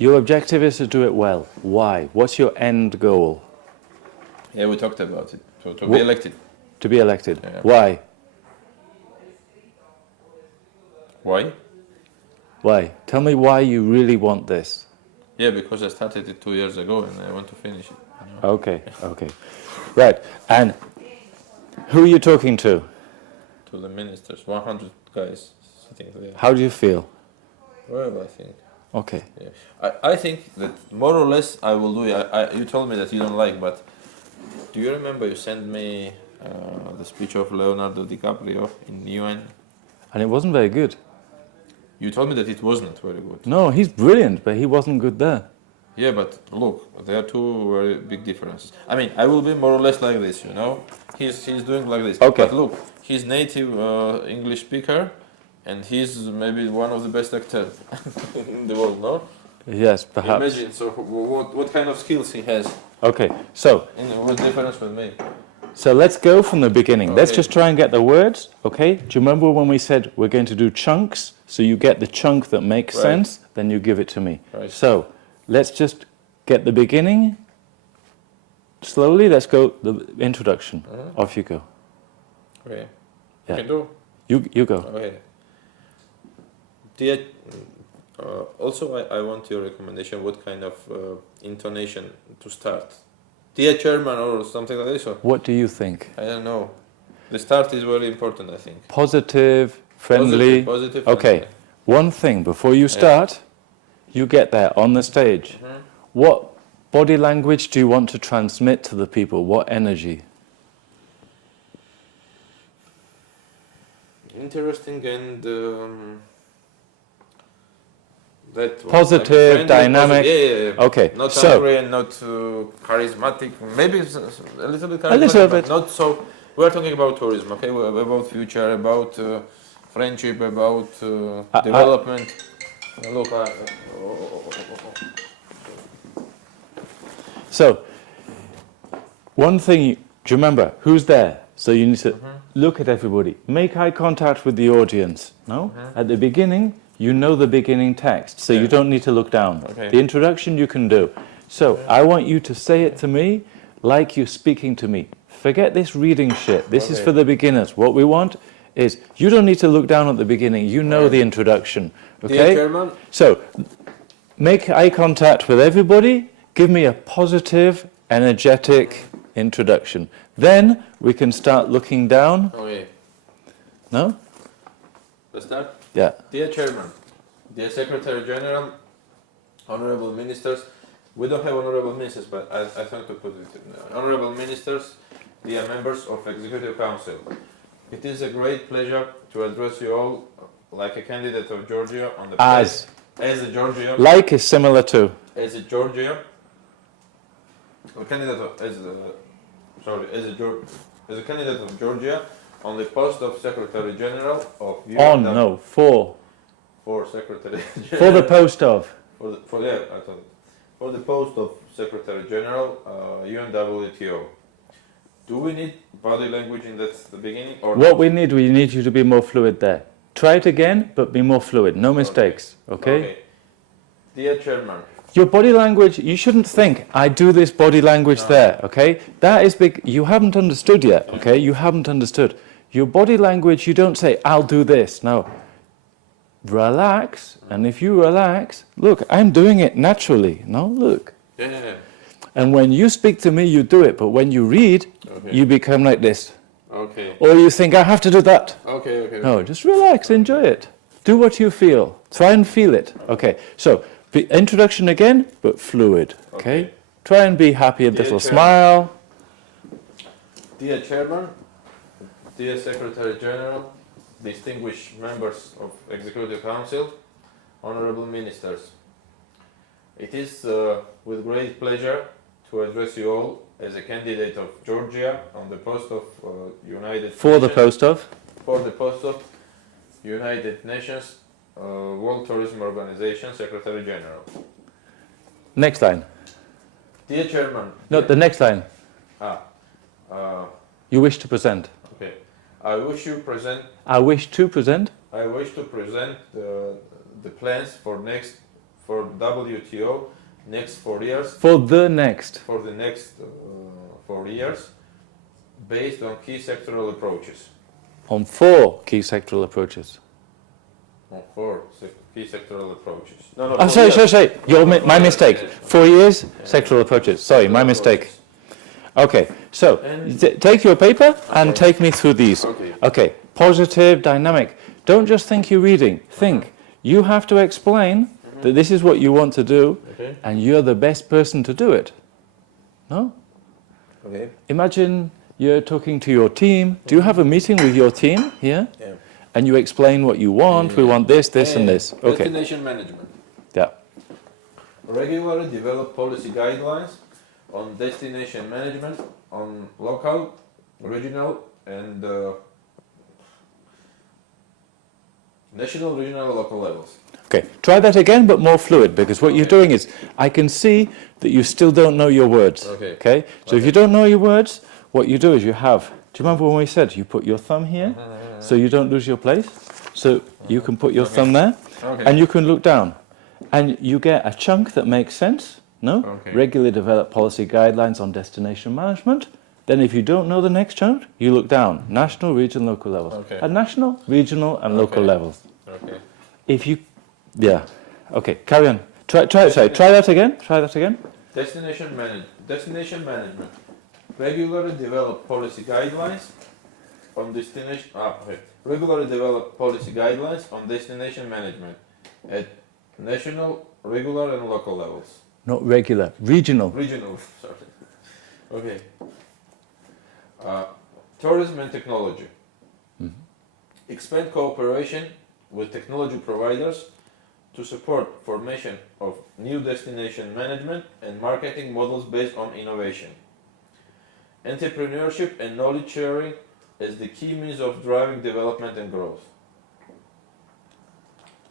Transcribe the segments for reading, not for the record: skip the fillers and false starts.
Your objective is to do it well. Why? What's your end goal? Yeah, we talked about it. So to be elected. To be elected. Yeah. Why? Why? Why? Tell me why you really want this. Yeah, because I started it 2 years ago and I want to finish it. Okay, okay. Right, and who are you talking to? To the ministers, 100 guys sitting there. How do you feel? Well, I think. Okay. Yeah. I think that more or less I will do it. You told me that you don't like, but do you remember you sent me the speech of Leonardo DiCaprio in UN? And it wasn't very good. You told me that it wasn't very good. No, he's brilliant, but he wasn't good there. Yeah, but look, there are two very big differences. I mean, I will be more or less like this, you know? He's doing like this. Okay. But look, he's native English speaker, and he's maybe one of the best actors in the world, no? Yes, perhaps. Imagine, so what kind of skills he has. Okay, so What's the difference with me? So let's go from the beginning. Okay. Let's just try and get the words, okay? Do you remember when we said we're going to do chunks? So you get the chunk that makes Right. sense, then you give it to me. Right. So let's just get the beginning. Slowly, let's go, the introduction. Off you go. Okay. Yeah. You can do? You go. Okay. Dear, also, I want your recommendation, what kind of intonation to start. Dear Chairman or something like this? Or? What do you think? I don't know. The start is very important, I think. Positive, friendly. Positive, okay, friendly. one thing, before you start, you get there on the stage. What body language do you want to transmit to the people? What energy? Interesting and that one, Positive, like dynamic. Yeah. Okay, Not so angry and not charismatic. Maybe a little bit charismatic, little but bit. not so. We're talking about tourism, okay? About future, about friendship, about development. Look, So, one thing, do you remember, who's there? So you need to look at everybody, make eye contact with the audience, no? At the beginning, you know the beginning text, so you don't need to look down. Okay. The introduction you can do. So, I want you to say it to me like you're speaking to me. Forget this reading shit, this is for the beginners. What we want is, you don't need to look down at the beginning, you know the introduction, okay? Dear Chairman. So, make eye contact with everybody, give me a positive, energetic introduction. Then we can start looking down. Okay. No? Let's start. Yeah. Dear Chairman, dear Secretary General, Honorable Ministers, we don't have Honorable Ministers, but I think to put it, Honorable Ministers, dear members of Executive Council, it is a great pleasure to address you all like a candidate of Georgia on the As a Georgia. Like is similar to. As a Georgia. A candidate of, as a candidate of Georgia on the post of Secretary General of UNW. For Secretary General. For the post of. For the post of Secretary General, UNWTO. Do we need body language in the beginning or What not? we need you to be more fluid there. Try it again, but be more fluid. No mistakes, okay? Dear Chairman. Your body language, you shouldn't think, I do this body language there, okay? That is big. You haven't understood yet, okay? You haven't understood. Your body language, you don't say, I'll do this. No. Relax, and if you relax, look, I'm doing it naturally. No, look. Yeah. And when you speak to me, you do it, but when you read, you become like this. Okay. Or you think, I have to do that. Okay. No, just relax, enjoy it. Do what you feel. Try and feel it. Okay, so introduction again, but fluid. Okay? Try and be happy, a little smile. Dear Chairman, dear Secretary General, distinguished members of Executive Council, honorable ministers, it is with great pleasure to address you all as a candidate of Georgia on the post of United For Nations. the post of? For the post of United Nations World Tourism Organization Secretary General. Next line. Dear Chairman. No, the next line. You wish to present. Okay. I wish to present I wish to present the plans for for WTO next 4 years. For the next. For the next 4 years, based on key sectoral approaches. On 4 key sectoral approaches. On 4 key sectoral approaches. No, Oh, sorry. My mistake. 4 years, sectoral approaches. Sorry, my mistake. Okay, so take your paper and take me through these. Okay, positive, dynamic. Don't just think you're reading. Think. You have to explain that this is what you want to do, and you're the best person to do it. No? Okay. Imagine you're talking to your team. Do you have a meeting with your team here? Yeah. And you explain what you want. We want this, this, and this. Okay. Destination management. Yeah. Regularly develop policy guidelines on destination management on local, regional, and national, regional, local levels. Okay, try that again, but more fluid, because what you're doing is, I can see that you still don't know your words. Okay? So if you don't know your words, what you do is you have, do you remember when we said you put your thumb here, so you don't lose your place? So you can put your thumb there, and you can look down, and you get a chunk that makes sense, no? Regularly develop policy guidelines on destination management. Then if you don't know the next chunk, you look down, national, regional, local levels. At national, regional, and local levels. If you, okay, carry on. Try that again. Destination management. Regularly develop policy guidelines on destination. Regularly develop policy guidelines on destination management at national, regular, and local levels. Not regular, regional. Regional, sorry. Okay. Tourism and technology. Expand cooperation with technology providers to support formation of new destination management and marketing models based on innovation. Entrepreneurship and knowledge sharing as the key means of driving development and growth.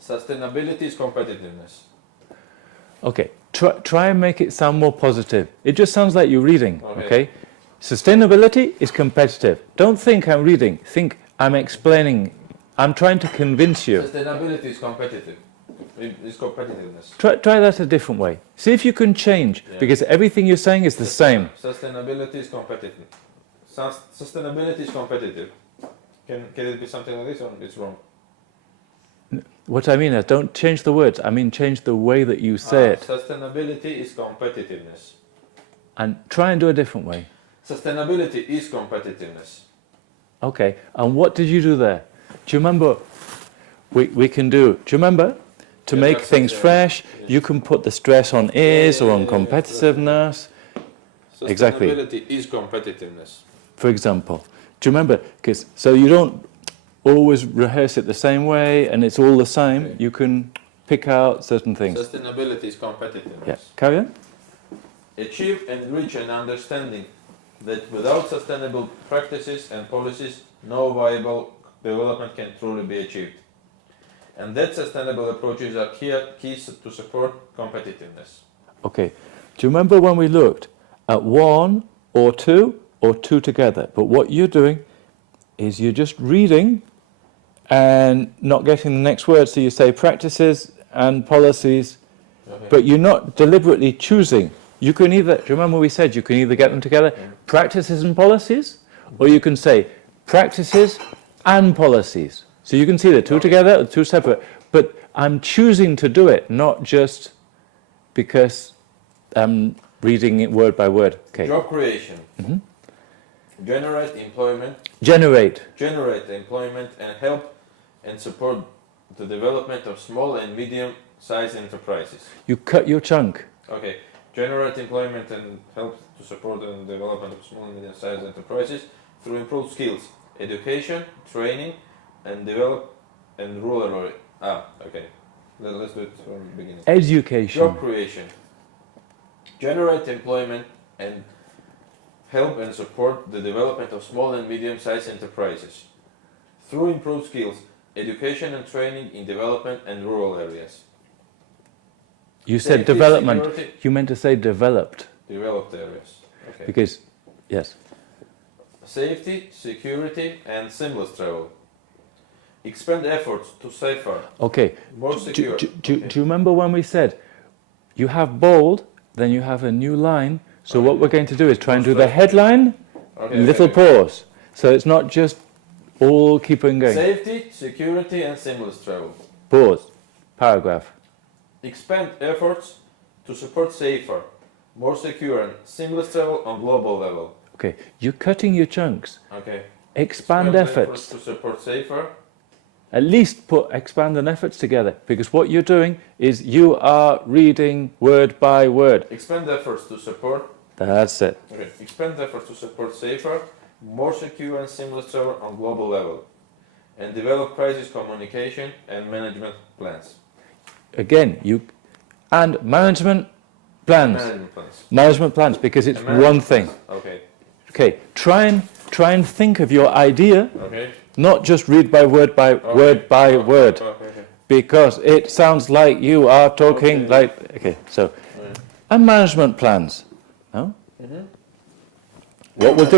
Sustainability is competitiveness. Okay, try and make it sound more positive. It just sounds like you're reading, okay? Sustainability is competitive. Don't think I'm reading. Think I'm explaining. I'm trying to convince you. Sustainability is competitive. It's competitiveness. Try that a different way. See if you can change, because everything you're saying is the same. Sustainability is competitive. Sustainability is competitive. Can it be something like this, or it's wrong? What I mean is, don't change the words. I mean, change the way that you say it. Sustainability is competitiveness. And try and do a different way. Sustainability is competitiveness. Okay, and what did you do there? Do you remember? We can do you remember? To make things fresh, you can put the stress on is or on competitiveness. Exactly. Sustainability is competitiveness. For example, do you remember? So you don't always rehearse it the same way, and it's all the same. You can pick out certain things. Sustainability is competitiveness. Yeah, carry on. Achieve and reach an understanding that without sustainable practices and policies, no viable development can truly be achieved. And that sustainable approaches are keys to support competitiveness. Okay. Do you remember when we looked at 1 or 2 together? But what you're doing is you're just reading and not getting the next word. So you say practices and policies, but you're not deliberately choosing. You can either, do you remember we said you can either get them together, practices and policies, or you can say practices and policies. So you can see the two together, or two separate, but I'm choosing to do it, not just because I'm reading it word by word. Okay. Job creation. Generate employment. Generate employment and help and support the development of small and medium-sized enterprises. You cut your chunk. Okay. Generate employment and help to support the development of small and medium-sized enterprises through improved skills, education, training, and develop and rural area. Okay. Let's do it from the beginning. Education. Job creation. Generate employment and help and support the development of small and medium-sized enterprises through improved skills, education and training in development and rural areas. You said Safety, development. security. You meant to say developed. Developed areas. Okay. Because, yes. Safety, security, and seamless travel. Expend efforts to safer, Okay. more secure. Do you remember when we said You have bold, then you have a new line. So what we're going to do is try and do the headline, little pause. So it's not just all keep on going. Safety, security, and seamless travel. Pause. Paragraph. Expand efforts to support safer, more secure, and seamless travel on global level. Okay, you're cutting your chunks. Okay. Expand efforts. to support safer. At least put expand and efforts together, because what you're doing is you are reading word by word. Expand efforts to support. That's it. Okay. Expand efforts to support safer, more secure, and seamless travel on global level, and develop crisis communication and management plans. Again, and management plans. Management plans. Management plans, because it's one thing. Plans. Okay. Okay, try and think of your idea, Okay. not just read by word by word by word, Okay. because it sounds like you are talking like. Okay, so and management plans. No. Mm-hmm. What we'll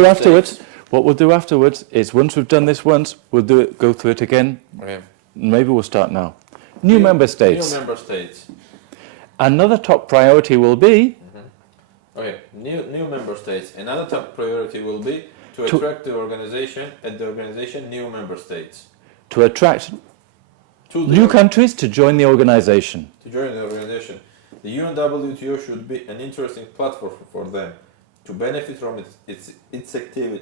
do afterwards is once we've done this once, we'll go through it again. Okay. Maybe we'll start now. New member states. New member states. Another top priority will be. Okay, new member states. Another top priority will be to attract the organization new member states. To attract new countries to join the organization. To join the organization. The UNWTO should be an interesting platform for them to benefit from its activity.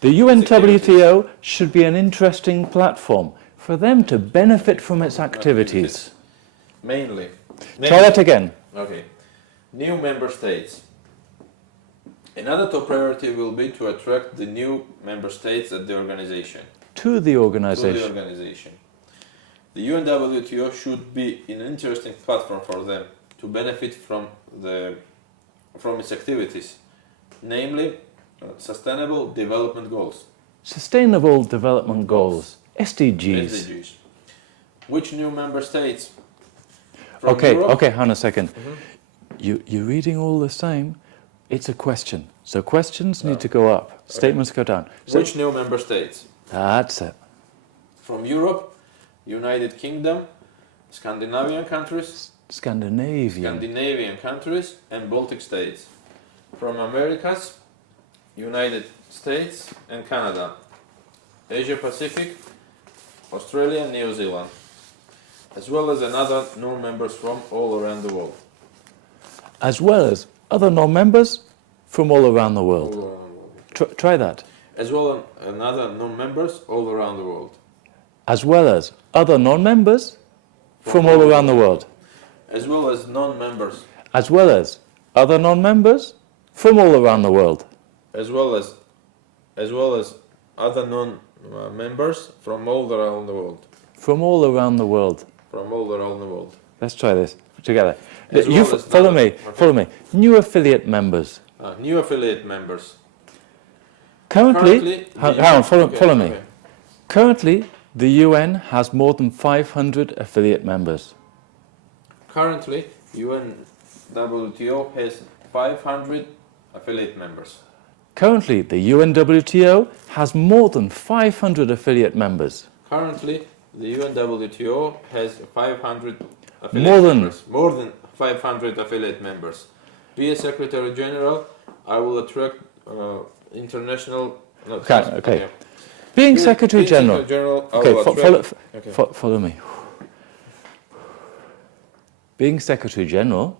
The UNWTO should be an interesting platform for them to benefit from its activities. Mainly. Try that again. Okay. New member states. Another top priority will be to attract the new member states at the organization. To the organization. The UNWTO should be an interesting platform for them to benefit from its activities, namely Sustainable Development Goals. Sustainable Development Goals. SDGs. Which new member states? Okay, hang on a second. You're reading all the same. It's a question. So questions need to go up. Statements go down. So which new member states? That's it. From Europe, United Kingdom, Scandinavian countries, Scandinavian countries, and Baltic states. From Americas, United States and Canada, Asia Pacific, Australia and New Zealand, as well as another non-members from all around the world. As well as other non-members from all around the world. Try that. As well as another non-members all around the world. As well as other non-members from all around the world. As well as non-members. As well as other non-members from all around the world. As well as other non-members from all around the world. From all around the world. From all around the world. Let's try this together. You follow me. Follow me. New affiliate members. New affiliate members. Currently hang on. Follow me. Okay. Currently, the UN has more than 500 affiliate members. Currently, UNWTO has 500 affiliate members. Currently, the UNWTO has more than 500 affiliate members. Currently, the UNWTO has 500 affiliate members. More than 500 affiliate members. Be a Secretary General, I will attract international... Okay. Being Secretary General... follow me. Being Secretary General...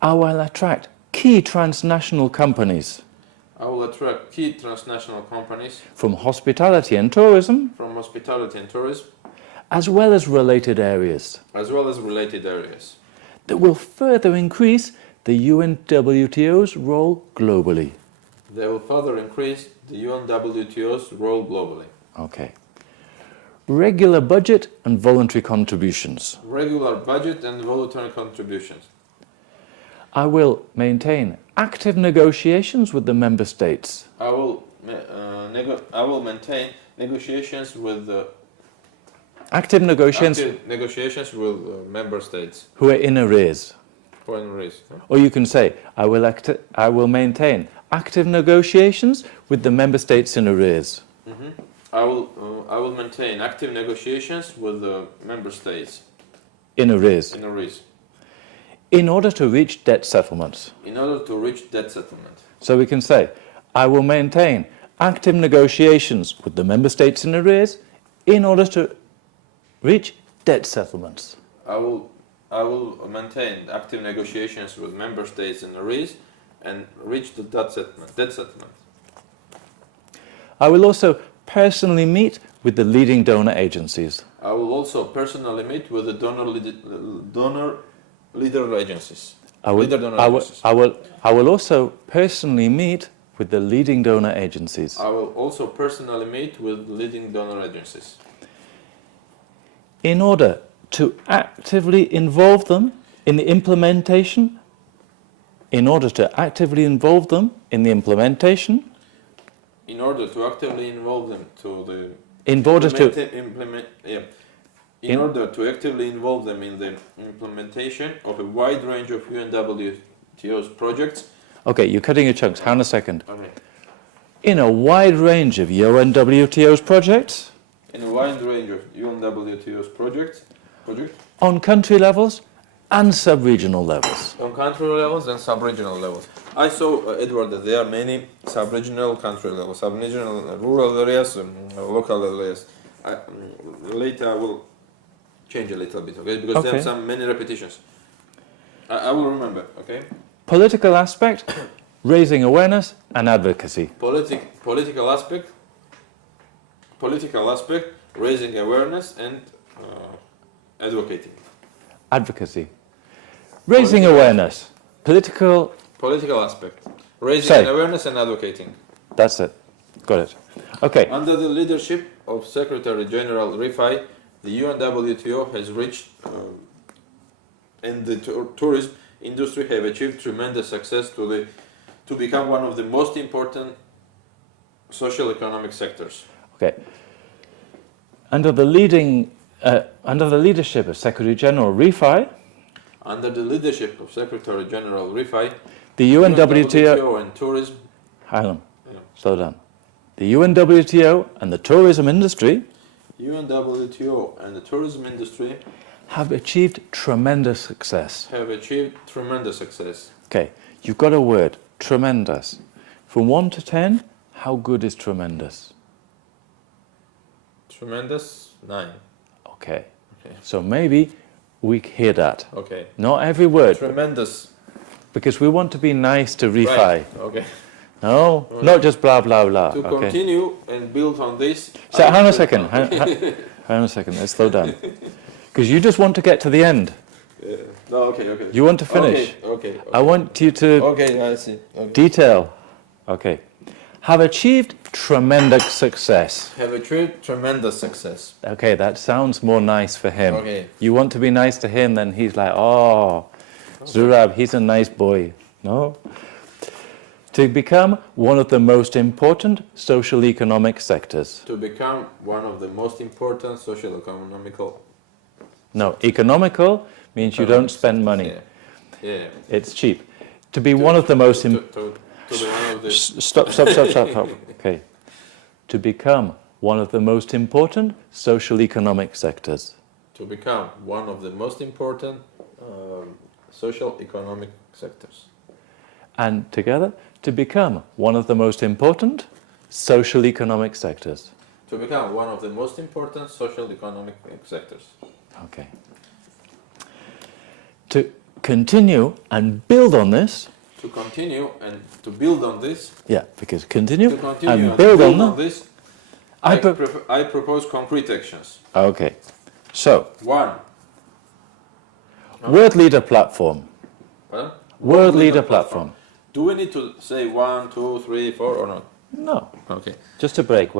I will attract key transnational companies. From hospitality and tourism. As well as related areas. That will further increase the UNWTO's role globally. Okay. Regular budget and voluntary contributions. I will maintain active negotiations with the member states. I will maintain negotiations with the active negotiations with member states who are in arrears. Or you can say, I will maintain active negotiations with the member states in arrears. I will maintain active negotiations with the member states. in arrears. In arrears. In order to reach debt settlements. In order to reach debt settlement. So we can say, I will maintain active negotiations with the member states in arrears in order to reach debt settlements. I will maintain active negotiations with member states in arrears and reach the debt settlement. I will also personally meet with the leading donor agencies. I will also personally meet with the donor leader agencies. I will also personally meet with the leading donor agencies. I will also personally meet with leading donor agencies. In order to actively involve them in the implementation, in order to actively involve them in the implementation, in order to actively involve them to the in order to in order to actively involve them in the implementation of a wide range of UNWTO's projects. Okay, you're cutting your chunks. Hang on a second. Okay. In a wide range of UNWTO's projects. In a wide range of UNWTO's projects. On country levels and sub-regional levels. On country levels and sub-regional levels. I saw, Edward, that there are many sub-regional country levels, sub-regional rural areas, local areas. Later I will change a little bit, okay? Because there are many repetitions. I will remember, okay? Political aspect, raising awareness and advocacy. Political aspect, raising awareness and advocating. Advocacy. Raising awareness. Political aspect. Raising awareness and advocating. That's it. Got it. Okay. Under the leadership of Secretary General Rifai, the UNWTO has reached and the tourism industry have achieved tremendous success to become one of the most important social economic sectors. Okay. Under the leadership of Secretary General Rifai, the UNWTO and tourism. Hang on. Yeah. Slow down. The UNWTO and the tourism industry. UNWTO and the tourism industry have achieved tremendous success. Okay, you've got a word, tremendous. From 1 to 10, how good is tremendous? Tremendous, 9. Okay. So maybe we hear that. Okay. Not every word. Tremendous. Because we want to be nice to Rifai. Right. Okay. No, not just blah, blah, blah. To continue and build on this... So hang on a second. Hang on a second. Let's slow down. Because you just want to get to the end. No, okay. You want to finish. Okay. I want you to... Okay, I see. Okay. Detail. Okay. Have achieved tremendous success. Okay, that sounds more nice for him. Okay. You want to be nice to him, then he's like, oh, Zurab, he's a nice boy. No? To become one of the most important social economic sectors. To become one of the most important social economical... No, economical means you don't spend money. Yeah. It's cheap. To be one of the most... Stop. Okay. To become one of the most important social economic sectors. To become one of the most important social economic sectors. And together, to become one of the most important social economic sectors. To become one of the most important social economic sectors. Okay. To continue and build on this. To continue and to build on this. Yeah, because continue and build on this. I propose concrete actions. Okay. So. 1. Word leader platform. Pardon? Word leader platform. Do we need to say 1, 2, 3, 4 or not? No. Okay. Just a break.